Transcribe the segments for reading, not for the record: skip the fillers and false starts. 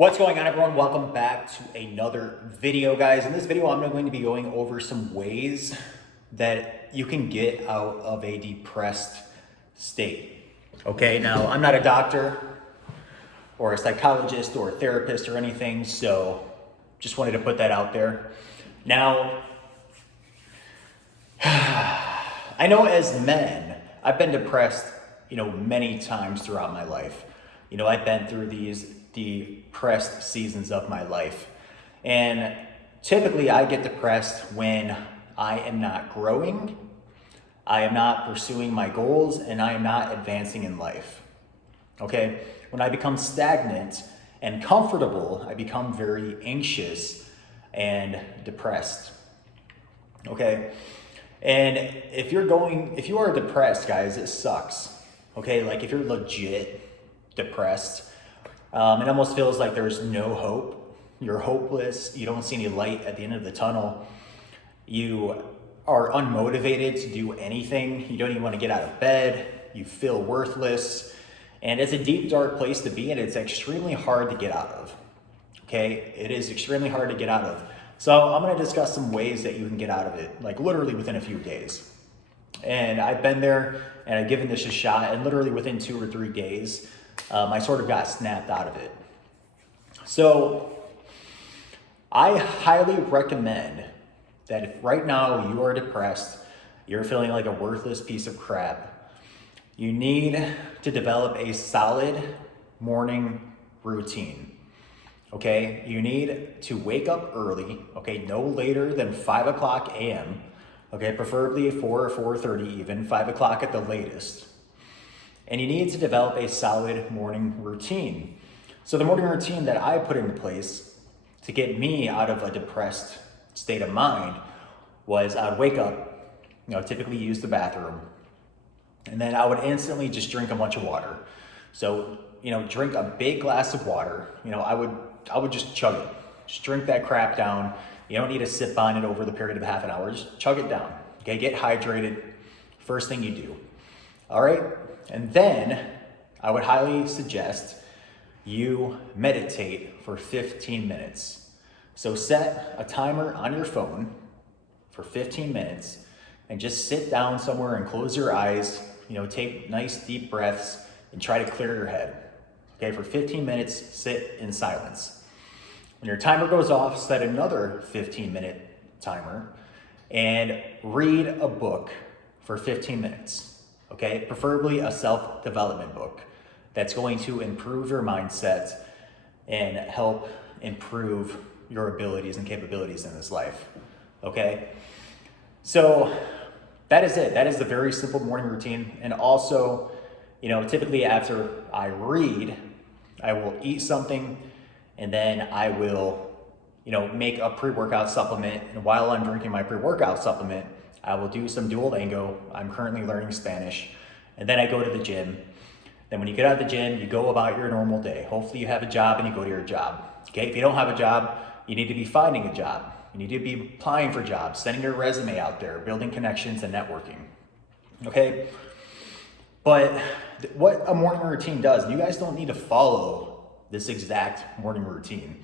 What's going on, everyone? Welcome back to another video, guys. In this video, I'm going to be going over some ways that you can get out of a depressed state. Okay, now I'm not a doctor or a psychologist or a therapist or anything, so just wanted to put that out there. Now, I know as men, I've been depressed, many times throughout my life. I've been through these depressed seasons of my life. And typically I get depressed when I am not growing, I am not pursuing my goals, and I am not advancing in life. Okay? When I become stagnant and comfortable, I become very anxious and depressed. Okay? And if you are depressed, guys, it sucks. Okay? Like if you're legit depressed, it almost feels like there's no hope. You're hopeless. You don't see any light at the end of the tunnel. You are unmotivated to do anything. You don't even want to get out of bed. You feel worthless. And it's a deep, dark place to be, and it's extremely hard to get out of. Okay? It is extremely hard to get out of. So I'm going to discuss some ways that you can get out of it, like literally within a few days. And I've been there, and I've given this a shot, and literally within 2 or 3 days, I sort of got snapped out of it. So I highly recommend that if right now you are depressed, you're feeling like a worthless piece of crap, you need to develop a solid morning routine. Okay? You need to wake up early, okay, no later than 5 o'clock a.m., okay, preferably 4 or 4:30 even, 5 o'clock at the latest. And you need to develop a solid morning routine. So the morning routine that I put into place to get me out of a depressed state of mind was I'd wake up, typically use the bathroom, and then I would instantly just drink a bunch of water. So, drink a big glass of water. I would just chug it. Just drink that crap down. You don't need to sip on it over the period of half an hour. Just chug it down. Okay, get hydrated. First thing you do. All right? And then I would highly suggest you meditate for 15 minutes. So set a timer on your phone for 15 minutes and just sit down somewhere and close your eyes, take nice deep breaths and try to clear your head. Okay, for 15 minutes, sit in silence. When your timer goes off, set another 15-minute timer and read a book for 15 minutes. Okay, preferably a self-development book that's going to improve your mindset and help improve your abilities and capabilities in this life. Okay, so that is it. That is the very simple morning routine. And also, typically after I read, I will eat something and then I will, make a pre-workout supplement. And while I'm drinking my pre-workout supplement, I will do some Duolingo. I'm currently learning Spanish. And then I go to the gym. Then when you get out of the gym, you go about your normal day. Hopefully you have a job and you go to your job. Okay, if you don't have a job, you need to be finding a job. You need to be applying for jobs, sending your resume out there, building connections and networking. Okay? But what a morning routine does, you guys don't need to follow this exact morning routine.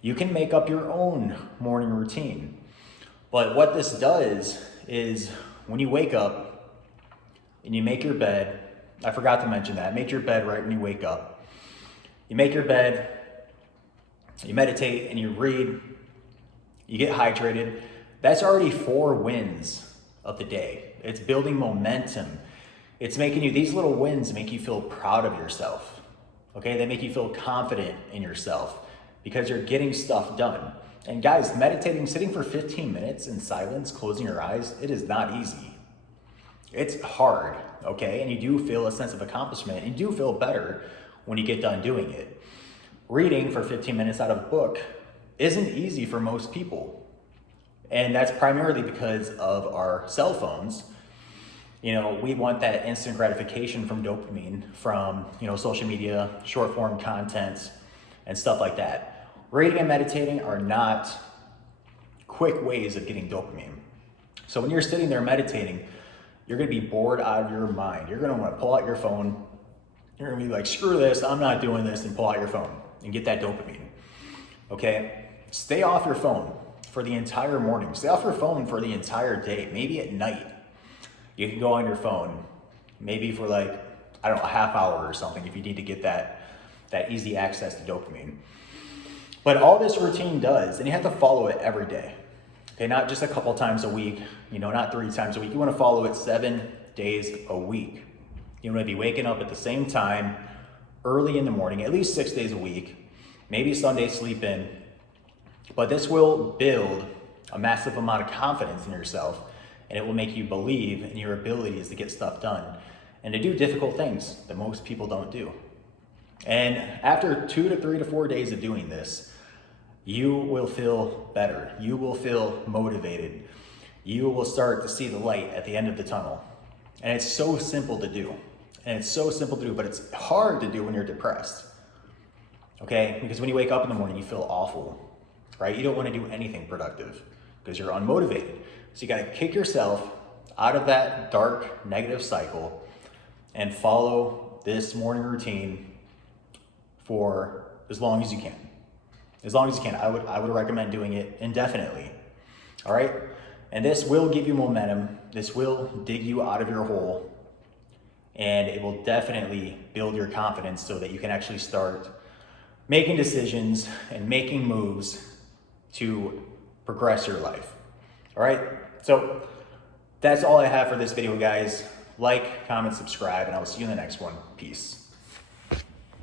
You can make up your own morning routine. But what this does is when you wake up and you make your bed, I forgot to mention that, make your bed right when you wake up. You make your bed, you meditate and you read, you get hydrated. That's already 4 wins of the day. It's building momentum. It's making you, these little wins make you feel proud of yourself. Okay, they make you feel confident in yourself because you're getting stuff done. And guys, meditating, sitting for 15 minutes in silence, closing your eyes, it is not easy. It's hard, okay? And you do feel a sense of accomplishment. And you do feel better when you get done doing it. Reading for 15 minutes out of a book isn't easy for most people. And that's primarily because of our cell phones. We want that instant gratification from dopamine, from, social media, short form content, and stuff like that. Reading and meditating are not quick ways of getting dopamine. So when you're sitting there meditating, you're going to be bored out of your mind. You're going to want to pull out your phone. You're going to be like, screw this, I'm not doing this, and pull out your phone. and get that dopamine. Okay? Stay off your phone for the entire morning. Stay off your phone for the entire day. Maybe at night, you can go on your phone, maybe for like, I don't know, a half hour or something if you need to get that easy access to dopamine. But all this routine does, and you have to follow it every day. Okay, not just a couple times a week, not 3 times a week. You want to follow it 7 days a week. You want to be waking up at the same time, early in the morning, at least 6 days a week, maybe Sunday sleep in. But this will build a massive amount of confidence in yourself, and it will make you believe in your abilities to get stuff done and to do difficult things that most people don't do. And after 2 to 3 to 4 days of doing this, you will feel better. You will feel motivated. You will start to see the light at the end of the tunnel. And it's so simple to do. But it's hard to do when you're depressed. Okay? Because when you wake up in the morning, you feel awful, right? You don't want to do anything productive because you're unmotivated. So you got to kick yourself out of that dark, negative cycle and follow this morning routine for as long as you can. As long as you can. I would recommend doing it indefinitely. All right? And this will give you momentum. This will dig you out of your hole. And it will definitely build your confidence so that you can actually start making decisions and making moves to progress your life. All right? So that's all I have for this video, guys. Like, comment, subscribe, and I will see you in the next one. Peace.